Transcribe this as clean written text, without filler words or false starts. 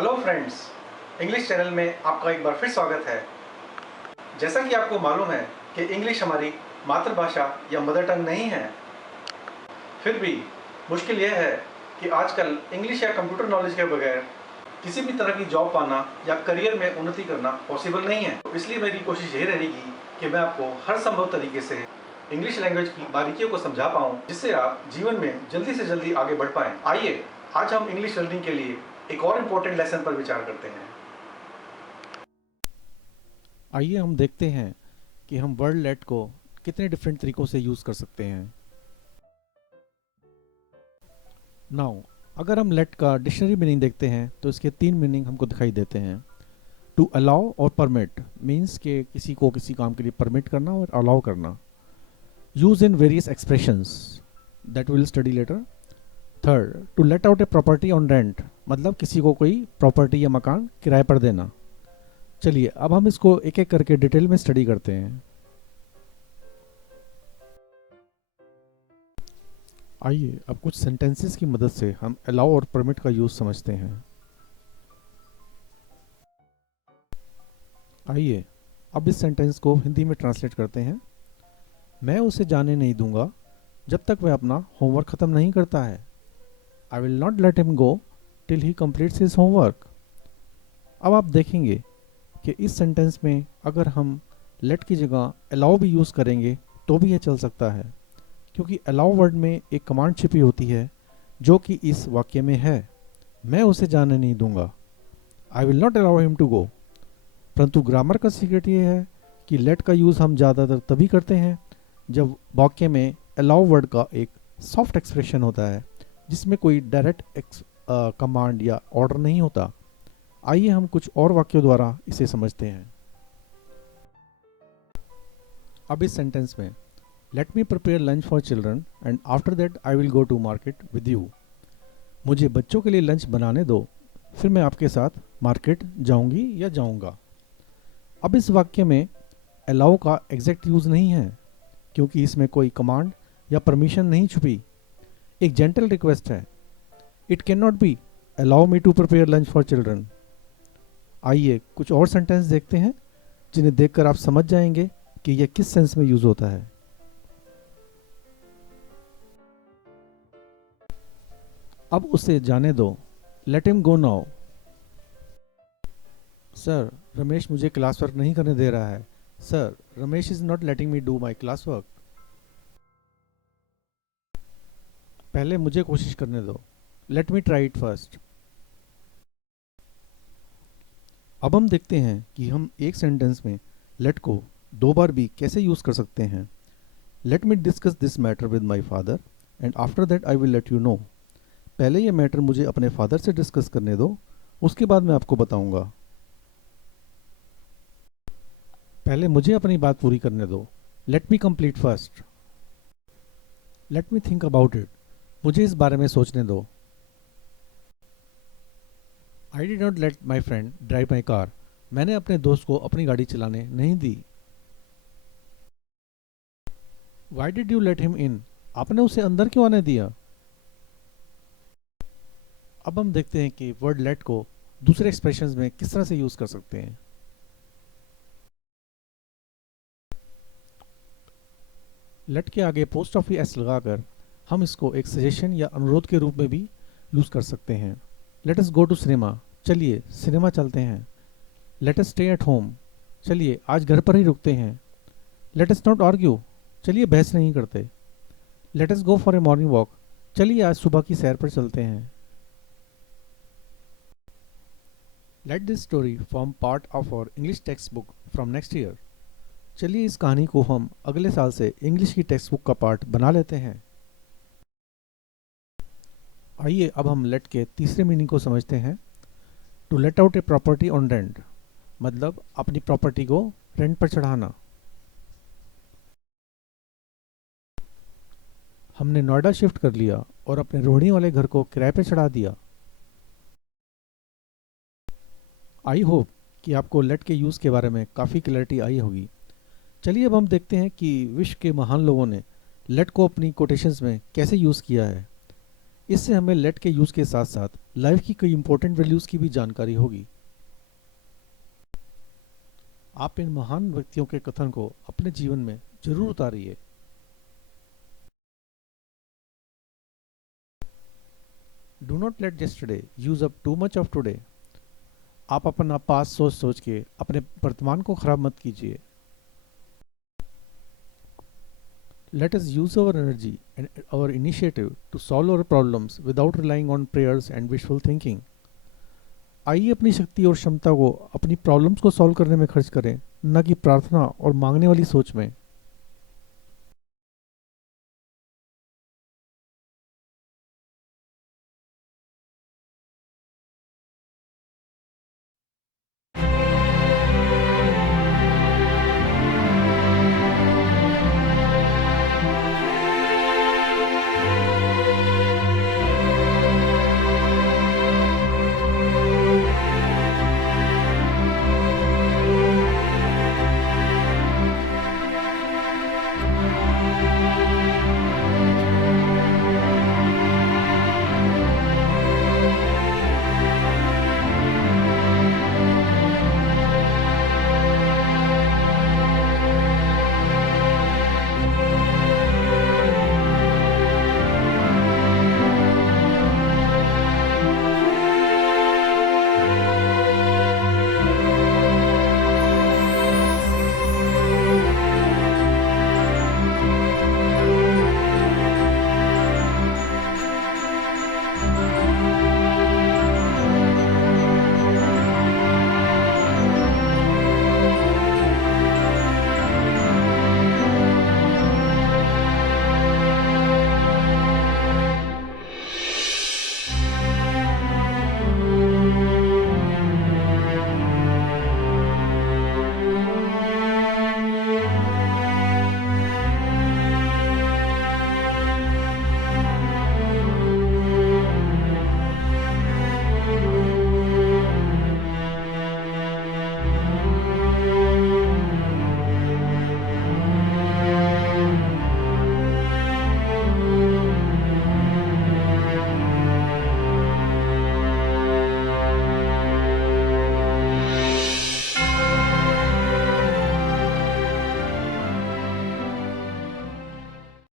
Hello friends, English channel में आपका एक बार फिर स्वागत है। जैसा कि आपको मालूम है कि इंग्लिश हमारी मातृभाषा या मदर टंग नहीं है, फिर भी मुश्किल यह है कि आजकल इंग्लिश या कंप्यूटर नॉलेज के बगैर किसी भी तरह की जॉब पाना या करियर में उन्नति करना पॉसिबल नहीं है। तो इसलिए मेरी कोशिश यही रहेगी कि मैं आपको हर संभव तरीके से इंग्लिश लैंग्वेज की बारीकियों को समझा पाऊँ, जिससे आप जीवन में जल्दी से जल्दी आगे बढ़ पाएँ। आइए आज हम इंग्लिश लर्निंग के लिए एक और इम्पोर्टेंट लेसन पर विचार करते हैं। आइए हम देखते हैं कि हम वर्ड लेट को कितने डिफरेंट तरीकों से यूज़ कर सकते हैं। नाउ अगर हम लेट का डिक्शनरी मीनिंग देखते हैं तो इसके 3 मीनिंग हमको दिखाई देते हैं। टू अलाउ और परमिट मीन्स के किसी को किसी काम के लिए परमिट करना और अलाउ करना। Use in various expressions that will study later. Third, to let out a property on rent मतलब किसी को कोई प्रॉपर्टी या मकान किराए पर देना। चलिए अब हम इसको एक एक करके डिटेल में स्टडी करते हैं। आइए अब कुछ सेंटेंसेस की मदद से हम अलाउ और परमिट का यूज समझते हैं। आइए अब इस सेंटेंस को हिंदी में ट्रांसलेट करते हैं। मैं उसे जाने नहीं दूंगा जब तक वह अपना होमवर्क खत्म नहीं करता है। आई will not let him go till he completes his homework. अब आप देखेंगे कि इस सेंटेंस में अगर हम लेट की जगह अलाउ भी यूज़ करेंगे तो भी यह चल सकता है, क्योंकि अलाउ वर्ड में एक कमांड छिपी होती है जो कि इस वाक्य में है, मैं उसे जाने नहीं दूंगा। I will not allow him to go. परंतु ग्रामर का सीक्रेट ये है कि लेट का यूज़ हम ज़्यादातर तभी करते हैं जब वाक्य में अलाउ वर्ड का एक सॉफ्ट एक्सप्रेशन होता है जिसमें कोई डायरेक्ट कमांड या ऑर्डर नहीं होता। आइए हम कुछ और वाक्यों द्वारा इसे समझते हैं। अब इस सेंटेंस में let me prepare lunch for children and after that I will go to market with you. मुझे बच्चों के लिए लंच बनाने दो, फिर मैं आपके साथ मार्केट जाऊंगी या जाऊंगा। अब इस वाक्य में अलाउ का एग्जैक्ट यूज नहीं है क्योंकि इसमें कोई कमांड या परमिशन नहीं छुपी। एक जेंटल रिक्वेस्ट है, it can not be allow me to prepare lunch for children. आइए कुछ और सेंटेंस देखते हैं जिन्हें देखकर आप समझ जाएंगे कि यह किस सेंस में यूज होता है। अब उसे जाने दो, let him go now. Sir, Ramesh मुझे क्लास वर्क नहीं करने दे रहा है। Sir, Ramesh is not letting me do my class work. पहले मुझे कोशिश करने दो, let me try it first. अब हम देखते हैं कि हम एक सेंटेंस में लेट को 2 बार भी कैसे यूज कर सकते हैं। Let me discuss this matter with my father and after that I will let you know. पहले ये मैटर मुझे अपने फादर से डिस्कस करने दो, उसके बाद मैं आपको बताऊंगा। पहले मुझे अपनी बात पूरी करने दो, let me complete first. Let me think about it, मुझे इस बारे में सोचने दो। I did not let my friend drive my car, मैंने अपने दोस्त को अपनी गाड़ी चलाने नहीं दी। Why did you let him in, आपने उसे अंदर क्यों आने दिया। अब हम देखते हैं कि वर्ड लेट को दूसरे एक्सप्रेशंस में किस तरह से यूज कर सकते हैं। लेट के आगे पोस्ट ऑफ एस लगाकर हम इसको एक सजेशन या अनुरोध के रूप में भी यूज कर सकते हैं। Let us go to cinema, चलिए सिनेमा चलते हैं। Let us stay at home, चलिए आज घर पर ही रुकते हैं। लेट अस नॉट आर्ग्यू, चलिए बहस नहीं करते। Let us go for a morning walk, चलिए आज सुबह की सैर पर चलते हैं। Let this story form part of our English text book from next year, चलिए इस कहानी को हम अगले साल से इंग्लिश की टेक्स्ट बुक का पार्ट बना लेते हैं। आइए अब हम लेट के तीसरे मीनिंग को समझते हैं। To let out a property on rent मतलब अपनी प्रॉपर्टी को रेंट पर चढ़ाना। हमने नोएडा शिफ्ट कर लिया और अपने रोहिणी वाले घर को किराए पर चढ़ा दिया। आई होप कि आपको लेट के यूज़ के बारे में काफ़ी क्लैरिटी आई होगी। चलिए अब हम देखते हैं कि विश्व के महान लोगों ने लेट को अपनी कोटेशंस में कैसे यूज़ किया है। इससे हमें लेट के यूज़ के साथ साथ लाइफ की कई इंपॉर्टेंट वैल्यूज़ की भी जानकारी होगी। आप इन महान व्यक्तियों के कथन को अपने जीवन में जरूर उतारिए। Do not let yesterday use up too much of today. आप अपना पास सोच सोच के अपने वर्तमान को खराब मत कीजिए। Let us use our energy and our initiative to solve our problems without relying on prayers and wishful thinking. आइए अपनी शक्ति और क्षमता को अपनी प्रॉब्लम्स को सॉल्व करने में खर्च करें, न कि प्रार्थना और मांगने वाली सोच में।